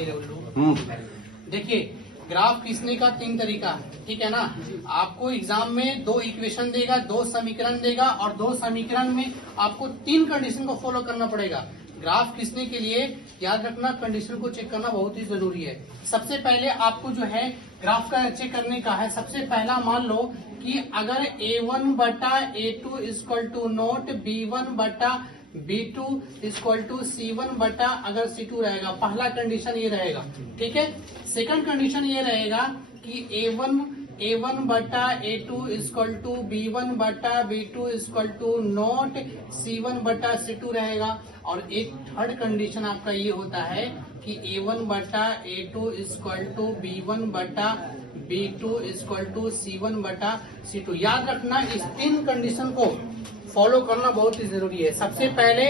ले लो। देखिए, ग्राफ खींचने का 3 तरीका है, ठीक है ना। आपको एग्जाम में 2 इक्वेशन देगा, 2 समीकरण देगा, और 2 समीकरण में आपको 3 कंडीशन को फॉलो करना पड़ेगा। ग्राफ खींचने के लिए याद रखना, कंडीशन को चेक करना बहुत ही जरूरी है। सबसे पहले आपको जो है ग्राफ का चेक करने का है। सबसे पहला मान लो कि अगर A1 बटा A2 equal to note B1 बटा B2 इक्वल टू C1 बटा अगर C2 रहेगा, पहला कंडीशन ये रहेगा, ठीक है। सेकंड कंडीशन ये रहेगा कि A1 बटा A2 इक्वल टू B1 बटा B2 equal to note C1 बटा C2 रहेगा। और एक थर्ड कंडीशन आपका ये होता है कि A1 बटा A2 इक्वल टू B1 बटा B2 इक्वल टू C1 बटा C2। याद रखना, इस 3 कंडीशन को फॉलो करना बहुत ही जरूरी है। सबसे पहले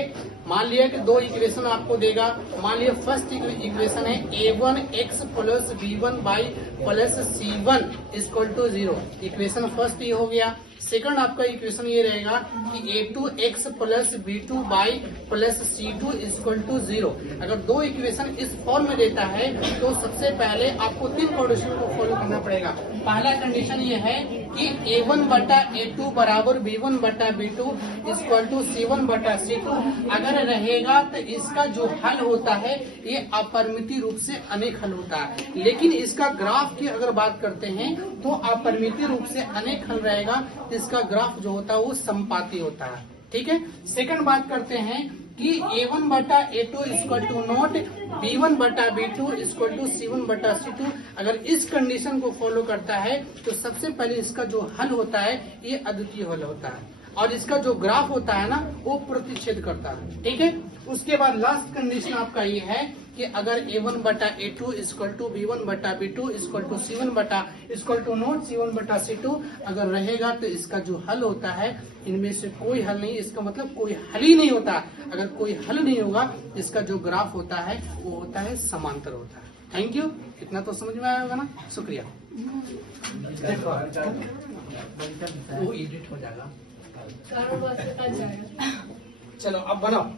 मान लिया कि 2 इक्वेशन आपको देगा। मान लिया फर्स्ट इक्वेशन है A1x plus B1 y plus C1 equal to 0। Equation first ये हो गया। सेकंड आपका इक्वेशन ये रहेगा कि A2x plus B2 y plus C2 equal to 0। अगर 2 इक्वेशन इस फॉर्म में देता है तो सबसे पहले आपको 3 कंडीशन को फॉलो करना पड़ेगा। पहला कंडीशन ये है कि A1 बटा A2 बराबर B1 बटा B2 इक्वल टू C1 बटा C2 अगर रहेगा तो इसका जो हल होता है ये अपरिमित रूप से अनेक हल होता है। लेकिन इसका ग्राफ की अगर बात करते हैं तो अपरिमित रूप से अनेक हल रहेगा, इसका ग्राफ जो होता है वो समपाती होता है, ठीक है। सेकंड बात करते हैं कि A1 बटा A2 equal to note B1 बटा B2 इक्वल टू C1 बटा C2 अगर इस कंडीशन को फॉलो करता है तो सबसे पहले इसका जो हल होता है ये अद्वितीय हल होता है, और इसका जो ग्राफ होता है ना वो प्रतिच्छेद करता है, ठीक है। उसके बाद लास्ट कंडीशन आपका ये है कि अगर A1 बटा A2 इक्वल टू B1 बटा B2 इक्वल टू C1 बटा इक्वल टू नोट C1 बटा C2 अगर रहेगा तो इसका जो हल होता है इनमें से कोई हल नहीं, इसका मतलब कोई हल ही नहीं होता। अगर कोई हल नहीं होगा इसका जो ग्राफ होता है वो होता है समांतर होता है। थैंक यू, इतना तो समझ में आया होगा ना, शुक्रिया। वो एडिट हो जाएगा। चलो अब बनाओ।